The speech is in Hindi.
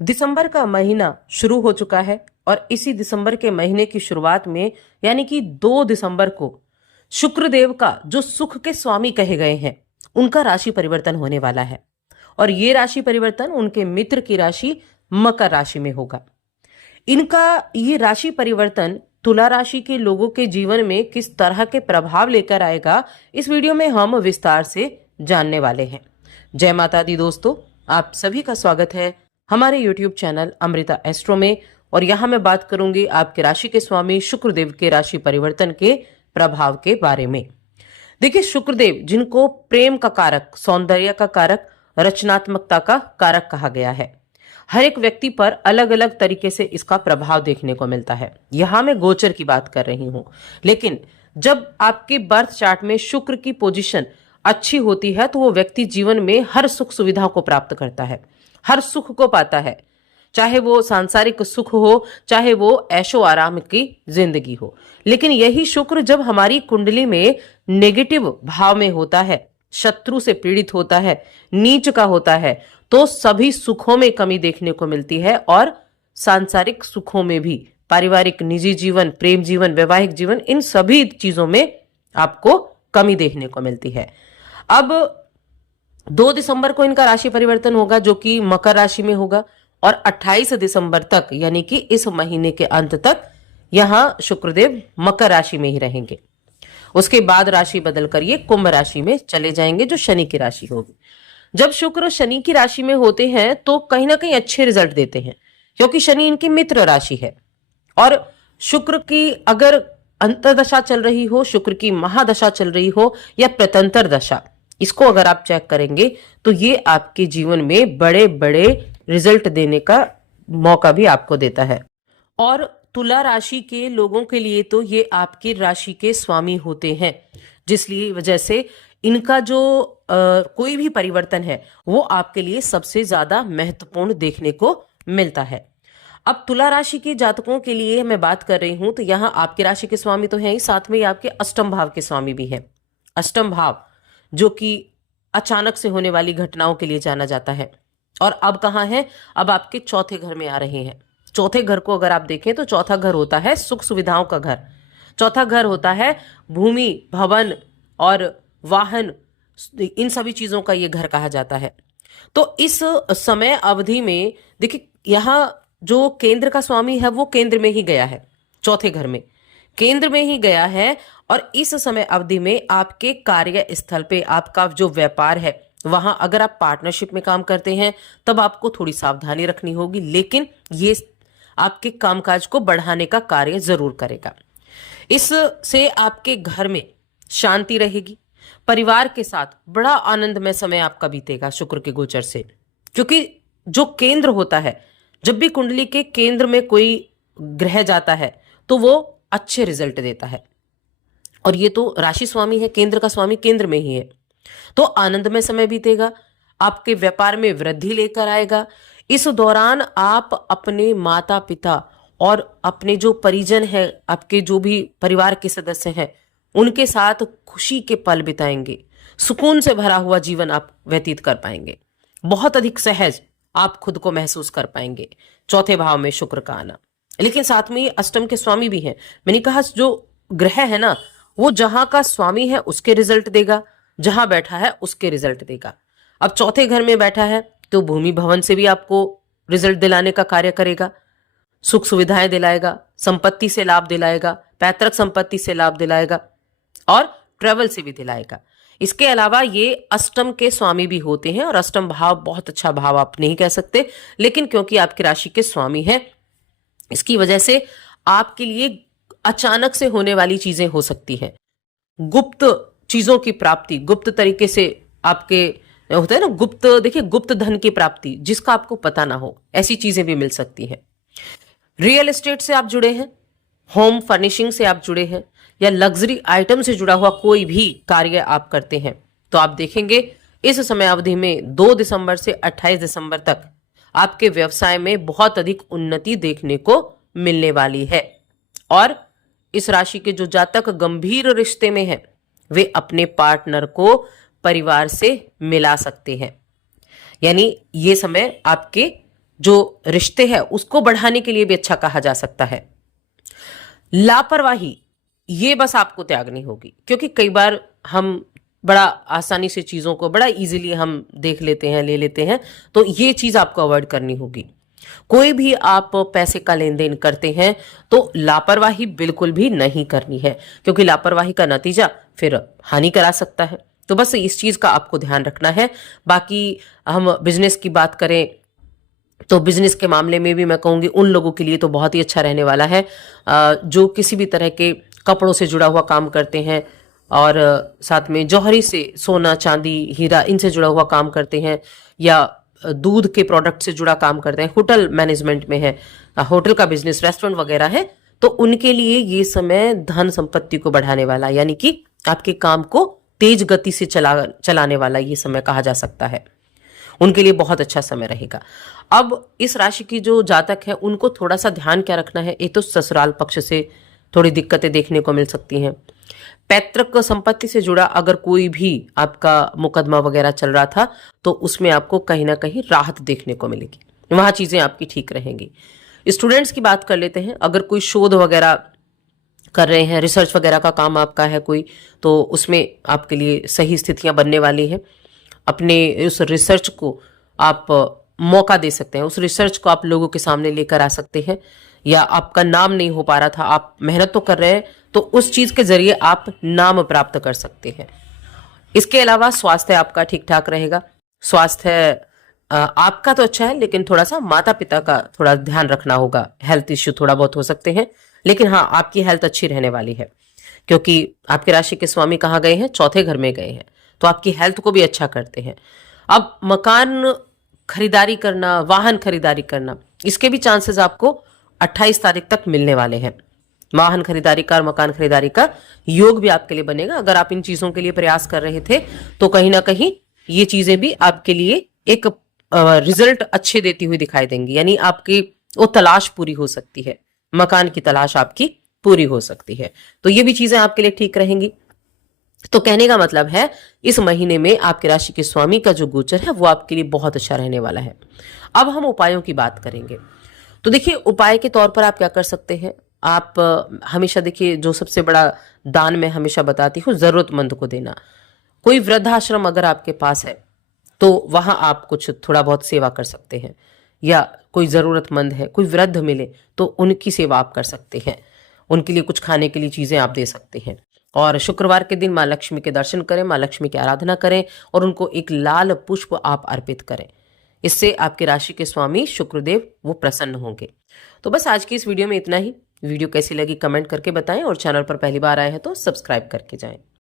दिसंबर का महीना शुरू हो चुका है और इसी दिसंबर के महीने की शुरुआत में यानी कि 2 दिसंबर को शुक्रदेव का जो सुख के स्वामी कहे गए हैं उनका राशि परिवर्तन होने वाला है। और ये राशि परिवर्तन उनके मित्र की राशि मकर राशि में होगा। इनका ये राशि परिवर्तन तुला राशि के लोगों के जीवन में किस तरह के प्रभाव लेकर आएगा, इस वीडियो में हम विस्तार से जानने वाले हैं। जय माता दी दोस्तों, आप सभी का स्वागत है हमारे YouTube चैनल अमृता एस्ट्रो में। और यहाँ मैं बात करूंगी आपके राशि के स्वामी शुक्रदेव के राशि परिवर्तन के प्रभाव के बारे में। देखिए, शुक्रदेव जिनको प्रेम का कारक, सौंदर्य का कारक, रचनात्मकता का कारक कहा गया है, हर एक व्यक्ति पर अलग अलग तरीके से इसका प्रभाव देखने को मिलता है। यहां मैं गोचर की बात कर रही हूं, लेकिन जब आपके बर्थ चार्ट में शुक्र की पोजीशन अच्छी होती है तो वो व्यक्ति जीवन में हर सुख सुविधाओं को प्राप्त करता है, हर सुख को पाता है, चाहे वो सांसारिक सुख हो, चाहे वो ऐशो आराम की जिंदगी हो। लेकिन यही शुक्र जब हमारी कुंडली में नेगेटिव भाव में होता है, शत्रु से पीड़ित होता है, नीच का होता है, तो सभी सुखों में कमी देखने को मिलती है और सांसारिक सुखों में भी, पारिवारिक, निजी जीवन, प्रेम जीवन, वैवाहिक जीवन, इन सभी चीजों में आपको कमी देखने को मिलती है। अब 2 दिसंबर को इनका राशि परिवर्तन होगा जो कि मकर राशि में होगा और 28 दिसंबर तक यानी कि इस महीने के अंत तक यहां शुक्रदेव मकर राशि में ही रहेंगे। उसके बाद राशि बदलकर ये कुंभ राशि में चले जाएंगे जो शनि की राशि होगी। जब शुक्र शनि की राशि में होते हैं तो कहीं ना कहीं अच्छे रिजल्ट देते हैं, क्योंकि शनि इनकी मित्र राशि है। और शुक्र की अगर अंतर्दशा चल रही हो, शुक्र की महादशा चल रही हो या प्रतंतर दशा, इसको अगर आप चेक करेंगे तो ये आपके जीवन में बड़े बड़े रिजल्ट देने का मौका भी आपको देता है। और तुला राशि के लोगों के लिए तो ये आपकी राशि के स्वामी होते हैं, जिसलिए वजह से इनका जो कोई भी परिवर्तन है वो आपके लिए सबसे ज्यादा महत्वपूर्ण देखने को मिलता है। अब तुला राशि के जातकों के लिए मैं बात कर रही हूं तो यहाँ आपकी राशि के स्वामी तो हैं ही, साथ में आपके अष्टम भाव के स्वामी भी हैं। अष्टम भाव जो कि अचानक से होने वाली घटनाओं के लिए जाना जाता है। और अब कहाँ है, अब आपके चौथे घर में आ रहे हैं। चौथे घर को अगर आप देखें तो चौथा घर होता है सुख सुविधाओं का घर, चौथा घर होता है भूमि, भवन और वाहन, इन सभी चीजों का ये घर कहा जाता है। तो इस समय अवधि में देखिए, यहाँ जो केंद्र का स्वामी है वो केंद्र में ही गया है, चौथे घर में केंद्र में ही गया है। और इस समय अवधि में आपके कार्य स्थल पे आपका जो व्यापार है वहां अगर आप पार्टनरशिप में काम करते हैं तब आपको थोड़ी सावधानी रखनी होगी, लेकिन ये आपके कामकाज को बढ़ाने का कार्य जरूर करेगा। इससे आपके घर में शांति रहेगी, परिवार के साथ बड़ा आनंदमय समय आपका बीतेगा शुक्र के गोचर से। क्योंकि जो केंद्र होता है, जब भी कुंडली के केंद्र में कोई ग्रह जाता है तो वो अच्छे रिजल्ट देता है। और ये तो राशि स्वामी है, केंद्र का स्वामी केंद्र में ही है, तो आनंदमय समय बीतेगा, आपके व्यापार में वृद्धि लेकर आएगा। इस दौरान आप अपने माता पिता और अपने जो परिजन है, आपके जो भी परिवार के सदस्य हैं, उनके साथ खुशी के पल बिताएंगे, सुकून से भरा हुआ जीवन आप व्यतीत कर पाएंगे, बहुत अधिक सहज आप खुद को महसूस कर पाएंगे। चौथे भाव में शुक्र का आना, लेकिन साथ में ये अष्टम के स्वामी भी हैं। मैंने कहा जो ग्रह है ना, वो जहां का स्वामी है उसके रिजल्ट देगा, जहां बैठा है उसके रिजल्ट देगा। अब चौथे घर में बैठा है तो भूमि भवन से भी आपको रिजल्ट दिलाने का कार्य करेगा, सुख सुविधाएं दिलाएगा, संपत्ति से लाभ दिलाएगा, पैतृक संपत्ति से लाभ दिलाएगा और ट्रेवल से भी दिलाएगा। इसके अलावा ये अष्टम के स्वामी भी होते हैं और अष्टम भाव बहुत अच्छा भाव आप नहीं कह सकते, लेकिन क्योंकि आपकी राशि के स्वामी है इसकी वजह से आपके लिए अचानक से होने वाली चीजें हो सकती हैं। गुप्त चीजों की प्राप्ति, गुप्त तरीके से आपके होता है ना, गुप्त, देखिए गुप्त धन की प्राप्ति जिसका आपको पता ना हो, ऐसी चीजें भी मिल सकती हैं। रियल एस्टेट से आप जुड़े हैं, होम फर्निशिंग से आप जुड़े हैं या लग्जरी आइटम से जुड़ा हुआ कोई भी कार्य आप करते हैं तो आप देखेंगे इस समय अवधि में 2 दिसंबर से 28 दिसंबर तक आपके व्यवसाय में बहुत अधिक उन्नति देखने को मिलने वाली है। और इस राशि के जो जातक गंभीर रिश्ते में हैं वे अपने पार्टनर को परिवार से मिला सकते हैं। यानी ये समय आपके जो रिश्ते हैं उसको बढ़ाने के लिए भी अच्छा कहा जा सकता है। लापरवाही, ये बस आपको त्यागनी होगी, क्योंकि कई बार हम बड़ा आसानी से चीजों को बड़ा इजीली हम देख लेते हैं, ले लेते हैं, तो ये चीज आपको अवॉइड करनी होगी। कोई भी आप पैसे का लेन देन करते हैं तो लापरवाही बिल्कुल भी नहीं करनी है, क्योंकि लापरवाही का नतीजा फिर हानि करा सकता है। तो बस इस चीज का आपको ध्यान रखना है। बाकी हम बिजनेस की बात करें तो बिजनेस के मामले में भी मैं कहूंगी उन लोगों के लिए तो बहुत ही अच्छा रहने वाला है जो किसी भी तरह के कपड़ों से जुड़ा हुआ काम करते हैं, और साथ में जौहरी से, सोना चांदी हीरा, इनसे जुड़ा हुआ काम करते हैं, या दूध के प्रोडक्ट से जुड़ा काम करते हैं, होटल मैनेजमेंट में है, होटल का बिजनेस, रेस्टोरेंट वगैरह है, तो उनके लिए ये समय धन संपत्ति को बढ़ाने वाला, यानी कि आपके काम को तेज गति से चलाने वाला ये समय कहा जा सकता है। उनके लिए बहुत अच्छा समय रहेगा। अब इस राशि की जो जातक है उनको थोड़ा सा ध्यान क्या रखना है, एक तो ससुराल पक्ष से थोड़ी दिक्कतें देखने को मिल सकती हैं। पैतृक संपत्ति से जुड़ा अगर कोई भी आपका मुकदमा वगैरह चल रहा था तो उसमें आपको कहीं ना कहीं राहत देखने को मिलेगी, वहां चीजें आपकी ठीक रहेंगी। स्टूडेंट्स की बात कर लेते हैं। अगर कोई शोध वगैरह कर रहे हैं, रिसर्च वगैरह का काम आपका है कोई, तो उसमें आपके लिए सही स्थितियां बनने वाली है। अपने उस रिसर्च को आप मौका दे सकते हैं, उस रिसर्च को आप लोगों के सामने लेकर आ सकते हैं, या आपका नाम नहीं हो पा रहा था, आप मेहनत तो कर रहे हैं, तो उस चीज के जरिए आप नाम प्राप्त कर सकते हैं। इसके अलावा स्वास्थ्य आपका ठीक ठाक रहेगा। स्वास्थ्य आपका तो अच्छा है, लेकिन थोड़ा सा माता पिता का थोड़ा ध्यान रखना होगा। हेल्थ इश्यू थोड़ा बहुत हो सकते हैं, लेकिन हाँ, आपकी हेल्थ अच्छी रहने वाली है, क्योंकि आपकी राशि के स्वामी कहाँ गए हैं, चौथे घर में गए हैं, तो आपकी हेल्थ को भी अच्छा करते हैं। अब मकान खरीदारी करना, वाहन खरीदारी करना, इसके भी चांसेस आपको 28 तारीख तक मिलने वाले हैं। वाहन खरीदारी का और मकान खरीदारी का योग भी आपके लिए बनेगा। अगर आप इन चीजों के लिए प्रयास कर रहे थे तो कहीं ना कहीं ये चीजें भी आपके लिए एक रिजल्ट अच्छे देती हुई दिखाई देंगी, यानी आपकी वो तलाश पूरी हो सकती है, मकान की तलाश आपकी पूरी हो सकती है, तो ये भी चीजें आपके लिए ठीक रहेंगी। तो कहने का मतलब है इस महीने में आपकी राशि के स्वामी का जो गोचर है वो आपके लिए बहुत अच्छा रहने वाला है। अब हम उपायों की बात करेंगे। तो देखिए, उपाय के तौर पर आप क्या कर सकते हैं। आप हमेशा देखिए, जो सबसे बड़ा दान मैं हमेशा बताती हूँ, जरूरतमंद को देना। कोई वृद्धाश्रम अगर आपके पास है तो वहां आप कुछ थोड़ा बहुत सेवा कर सकते हैं, या कोई जरूरतमंद है, कोई वृद्ध मिले तो उनकी सेवा आप कर सकते हैं, उनके लिए कुछ खाने के लिए चीजें आप दे सकते हैं। और शुक्रवार के दिन माँ लक्ष्मी के दर्शन करें, माँ लक्ष्मी की आराधना करें, और उनको एक लाल पुष्प आप अर्पित करें। इससे आपके राशि के स्वामी शुक्रदेव वो प्रसन्न होंगे। तो बस आज की इस वीडियो में इतना ही। वीडियो कैसी लगी कमेंट करके बताएं, और चैनल पर पहली बार आए हैं तो सब्सक्राइब करके जाएं।